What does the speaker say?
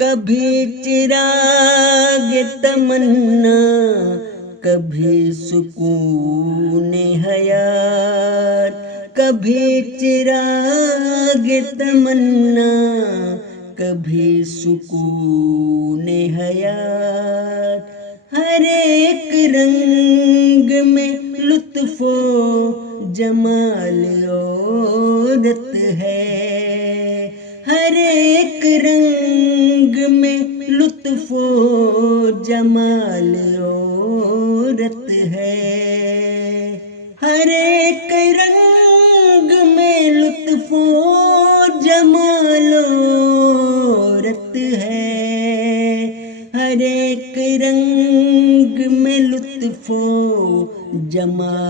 کبھی چراغ تمنا، کبھی سکون حیات، کبھی چراغ تمنا، کبھی سکون حیات، ہر ایک رنگ میں لطف و جمال عورت ہے، ہر ایک رنگ میں لطف و جمال عورت ہے، ہر ایک رنگ میں لطف و جمال عورت ہے، ہر ایک رنگ میں لطف و جمال